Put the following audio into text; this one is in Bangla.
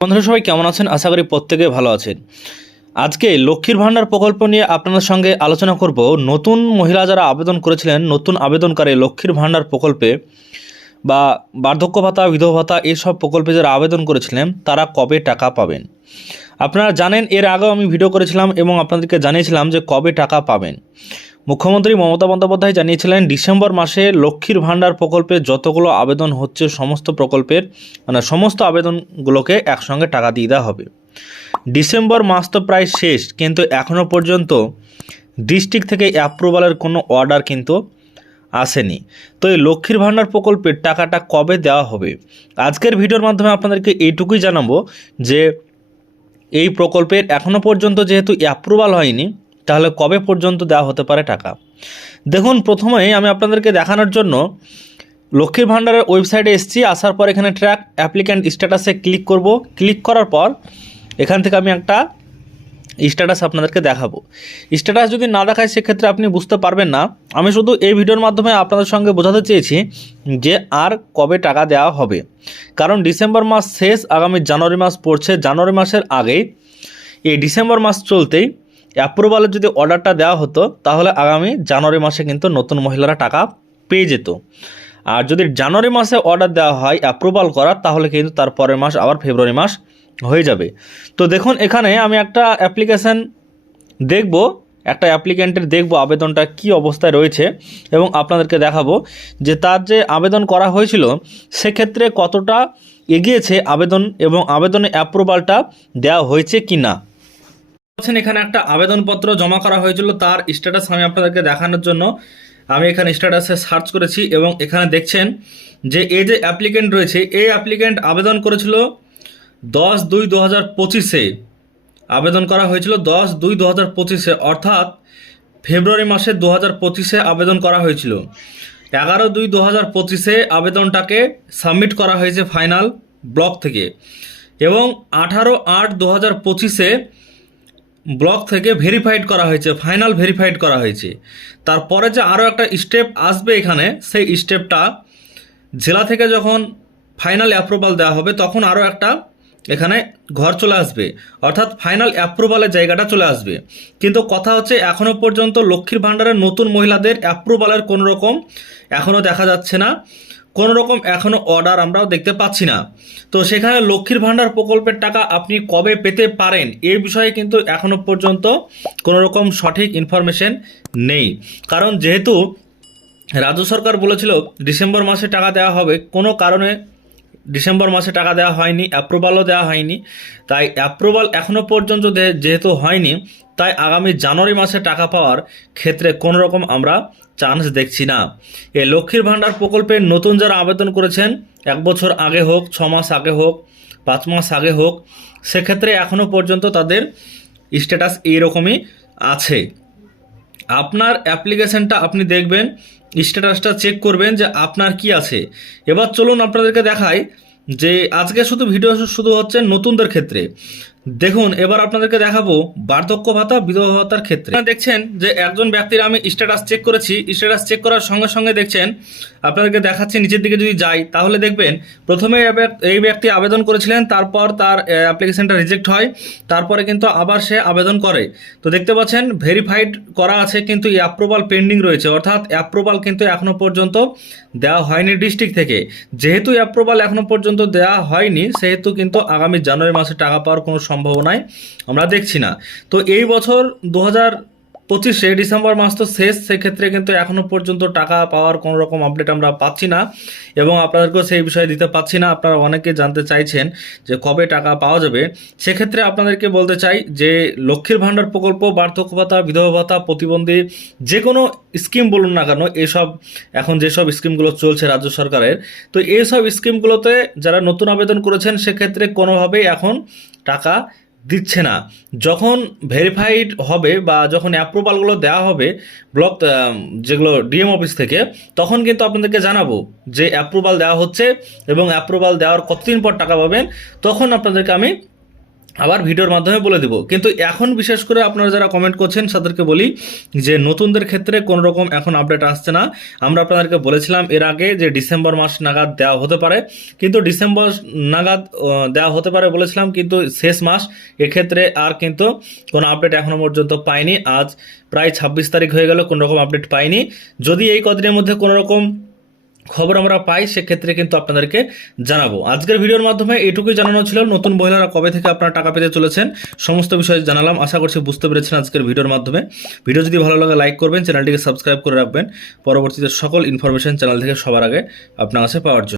বন্ধুরা সবাই কেমন আছেন? আশা করি প্রত্যেকে ভালো আছেন। আজকে লক্ষ্মীর ভাণ্ডার প্রকল্প নিয়ে আপনাদের সঙ্গে আলোচনা করব। নতুন মহিলা যারা আবেদন করেছিলেন, নতুন আবেদনকারী লক্ষ্মীর ভাণ্ডার প্রকল্পে বা বার্ধক্য ভাতা, বিধবা ভাতা এইসব প্রকল্পে যারা আবেদন করেছিলেন তারা কবে টাকা পাবেন। আপনারা জানেন, এর আগেও আমি ভিডিও করেছিলাম এবং আপনাদেরকে জানিয়েছিলাম যে কবে টাকা পাবেন। মুখ্যমন্ত্রী মমতা বন্দ্যোপাধ্যায় জানিয়েছিলেন ডিসেম্বর মাসে লক্ষ্মীর ভাণ্ডার প্রকল্পে যতগুলো আবেদন হচ্ছে সমস্ত প্রকল্পের সমস্ত আবেদনগুলোকে একসঙ্গে টাকা দিয়ে দেওয়া হবে। ডিসেম্বর মাস তো প্রায় শেষ, কিন্তু এখনও পর্যন্ত ডিস্ট্রিক্ট থেকে অ্যাপ্রুভালের কোনো অর্ডার কিন্তু আসেনি। তো এই লক্ষ্মীর ভাণ্ডার প্রকল্পের টাকাটা কবে দেওয়া হবে, আজকের ভিডিওর মাধ্যমে আপনাদেরকে এইটুকুই জানাবো যে এই প্রকল্পের এখনও পর্যন্ত যেহেতু অ্যাপ্রুভাল হয়নি, তাহলে কবে পর্যন্ত দেওয়া হতে পারে টাকা। দেখুন, প্রথমেই আমি আপনাদেরকে দেখানোর জন্য লক্ষ্মীর ভাণ্ডারের ওয়েবসাইটে এসেছি। আসার পর এখানে ট্র্যাক অ্যাপ্লিক্যান্ট স্ট্যাটাসে ক্লিক করব। ক্লিক করার পর এখান থেকে আমি একটা স্ট্যাটাস আপনাদেরকে দেখাবো। স্ট্যাটাস যদি না দেখায় সেক্ষেত্রে আপনি বুঝতে পারবেন না। আমি শুধু এই ভিডিওর মাধ্যমে আপনাদের সঙ্গে বোঝাতে চেয়েছি যে আর কবে টাকা দেওয়া হবে, কারণ ডিসেম্বর মাস শেষ, আগামী জানুয়ারি মাস পড়ছে। জানুয়ারি মাসের আগেই এই ডিসেম্বর মাস চলতেই অ্যাপ্রুভালের যদি অর্ডারটা দেওয়া হতো তাহলে আগামী জানুয়ারি মাসে কিন্তু নতুন মহিলারা টাকা পেয়ে যেত। আর যদি জানুয়ারি মাসে অর্ডার দেওয়া হয় অ্যাপ্রুভাল করার, তাহলে কিন্তু তার পরের মাস আবার ফেব্রুয়ারি মাস হয়ে যাবে। তো দেখুন, এখানে আমি একটা অ্যাপ্লিকেশান দেখব, একটা অ্যাপ্লিক্যান্টের দেখব আবেদনটা কি অবস্থায় রয়েছে এবং আপনাদেরকে দেখাবো যে তার যে আবেদন করা হয়েছিল সেক্ষেত্রে কতটা এগিয়েছে আবেদন এবং আবেদনে অ্যাপ্রুভালটা দেওয়া হয়েছে কি না। এখানে একটা আবেদনপত্র জমা করা হয়েছিল, তার স্ট্যাটাস আমি আপনাদেরকে দেখানোর জন্য আমি এখানে স্ট্যাটাসে সার্চ করেছি এবং এখানে দেখছেন যে এই যে অ্যাপ্লিক্যান্ট রয়েছে, এই অ্যাপ্লিক্যান্ট আবেদন করেছিল 10/2/2025-এ আবেদন করা হয়েছিল। 10/2/2025-এ অর্থাৎ ফেব্রুয়ারি মাসে 2025-এ আবেদন করা হয়েছিল। 11/2/2025-এ আবেদনটাকে সাবমিট করা হয়েছে ফাইনাল ব্লক থেকে এবং 18/8/2025-এ ব্লক থেকে ভেরিফাইড করা হয়েছে, ফাইনাল ভেরিফাইড করা হয়েছে। তারপরে যে আরও একটা স্টেপ আসবে এখানে, সেই স্টেপটা জেলা থেকে যখন ফাইনাল অ্যাপ্রুভাল দেওয়া হবে তখন আরও একটা এখানে ঘর চলে আসবে, অর্থাৎ ফাইনাল অ্যাপ্রুভালের জায়গাটা চলে আসবে। কিন্তু কথা হচ্ছে এখনও পর্যন্ত লক্ষ্মীর ভাণ্ডারের নতুন মহিলাদের অ্যাপ্রুভালের কোনো রকম এখনও দেখা যাচ্ছে না, কোনো রকম এখনও অর্ডার আমরাও দেখতে পাচ্ছি না। তো সেখানে লক্ষ্মীর ভাণ্ডার প্রকল্পের টাকা আপনি কবে পেতে পারেন এই বিষয়ে কিন্তু এখনও পর্যন্ত কোনো রকম সঠিক ইনফরমেশন নেই। কারণ যেহেতু রাজ্য সরকার বলেছিল ডিসেম্বর মাসে টাকা দেওয়া হবে, কোনো কারণে ডিসেম্বর মাসে টাকা দেওয়া হয়নি, অ্যাপ্রুভালও দেওয়া হয়নি। তাই অ্যাপ্রুভাল এখনও পর্যন্ত যেহেতু হয়নি, তাই আগামী জানুয়ারি মাসে টাকা পাওয়ার ক্ষেত্রে কোনো রকম আমরা চান্স দেখছি না। এই লক্ষ্মীর ভাণ্ডার প্রকল্পে নতুন যারা আবেদন করেছেন, 1 বছর আগে হোক, 6 মাস আগে হোক, 5 মাস আগে হোক, সেক্ষেত্রে এখনও পর্যন্ত তাদের স্ট্যাটাস এইরকমই আছে। আপনার অ্যাপ্লিকেশনটা আপনি দেখবেন, স্ট্যাটাসটা চেক করবেন যে আপনার কি আছে। এবার চলুন আপনাদেরকে দেখাই যে আজকে শুধু ভিডিও শুধু হচ্ছে নতুনদের ক্ষেত্রে। দেখুন, এবার আপনাদেরকে দেখাবো বার্ধক্য ভাতা, বিধবা ভাতার ক্ষেত্রে। দেখছেন যে একজন ব্যক্তির আমি স্ট্যাটাস চেক করেছি। স্ট্যাটাস চেক করার সঙ্গে সঙ্গে দেখছেন, আপনাদেরকে দেখাচ্ছি, নিচের দিকে যদি যাই তাহলে দেখবেন প্রথমে এই ব্যক্তি আবেদন করেছিলেন, তারপর তার অ্যাপ্লিকেশনটা রিজেক্ট হয়, তারপরে কিন্তু আবার সে আবেদন করে। তো দেখতে পাচ্ছেন ভেরিফাইড করা আছে কিন্তু অ্যাপ্রুভাল পেন্ডিং রয়েছে, অর্থাৎ অ্যাপ্রুভাল কিন্তু এখনও পর্যন্ত দেওয়া হয়নি ডিস্ট্রিক্ট থেকে। যেহেতু অ্যাপ্রুভাল এখনও পর্যন্ত দেওয়া হয়নি, সেহেতু কিন্তু আগামী জানুয়ারি মাসে টাকা পাওয়ার কোনো সম্ভাবনাই আমরা দেখছি না। তো এই বছর 2025-এ ডিসেম্বর মাস তো শেষ, সেক্ষেত্রে কিন্তু এখনও পর্যন্ত টাকা পাওয়ার কোনো রকম আপডেট আমরা পাচ্ছি না এবং আপনাদেরকেও সেই বিষয়ে দিতে পাচ্ছি না। আপনারা অনেকে জানতে চাইছেন যে কবে টাকা পাওয়া যাবে। সেক্ষেত্রে আপনাদেরকে বলতে চাই যে লক্ষ্মীর ভাণ্ডার প্রকল্প, বার্ধক্য ভাতা, বিধবা ভাতা, প্রতিবন্ধী যে কোনো স্কিম বলুন না কেন, এসব এখন যেসব স্কিমগুলো চলছে রাজ্য সরকারের, তো এইসব স্কিমগুলোতে যারা নতুন আবেদন করেছেন সেক্ষেত্রে কোনোভাবেই এখন টাকা দিচ্ছে না। যখন ভেরিফাইড হবে বা যখন অ্যাপ্রুভালগুলো দেওয়া হবে ব্লক যেগুলো ডিএম অফিস থেকে, তখন কিন্তু আপনাদেরকে জানাবো যে অ্যাপ্রুভাল দেওয়া হচ্ছে এবং অ্যাপ্রুভাল দেওয়ার কতদিন পর টাকা পাবেন, তখন আপনাদেরকে আমি আবার ভিডিওর মাধ্যমে বলে দেব। কিন্তু এখন বিশেষ করে আপনারা যারা কমেন্ট করছেন তাদেরকে বলি যে নতুনদের ক্ষেত্রে কোনো রকম এখন আপডেট আসছে না। আমরা আপনাদেরকে বলেছিলাম এর আগে যে ডিসেম্বর মাস নাগাদ দেওয়া হতে পারে, কিন্তু ডিসেম্বর নাগাদ দেওয়া হতে পারে বলেছিলাম, কিন্তু শেষ মাস এক্ষেত্রে আর কিন্তু কোনো আপডেট এখনও পর্যন্ত পাইনি। আজ প্রায় 26 তারিখ হয়ে গেল, কোনো রকম আপডেট পাইনি। যদি এই কদিনের মধ্যে কোনো রকম খবর আমরা পাই সেক্ষেত্রে কিন্তু আপনাদেরকে জানাবো। আজকের ভিডিওর মাধ্যমে এইটুকুই জানানো ছিল, নতুন মহিলারা কবে থেকে আপনারা টাকা পেতে চলেছেন সমস্ত বিষয় জানালাম। আশা করছি বুঝতে পেরেছেন আজকের ভিডিওর মাধ্যমে। ভিডিও যদি ভালো লাগে লাইক করবেন, চ্যানেলটিকে সাবস্ক্রাইব করে রাখবেন পরবর্তীতে সকল ইনফরমেশন চ্যানেল থেকে সবার আগে আপনার কাছে পাওয়ার জন্য।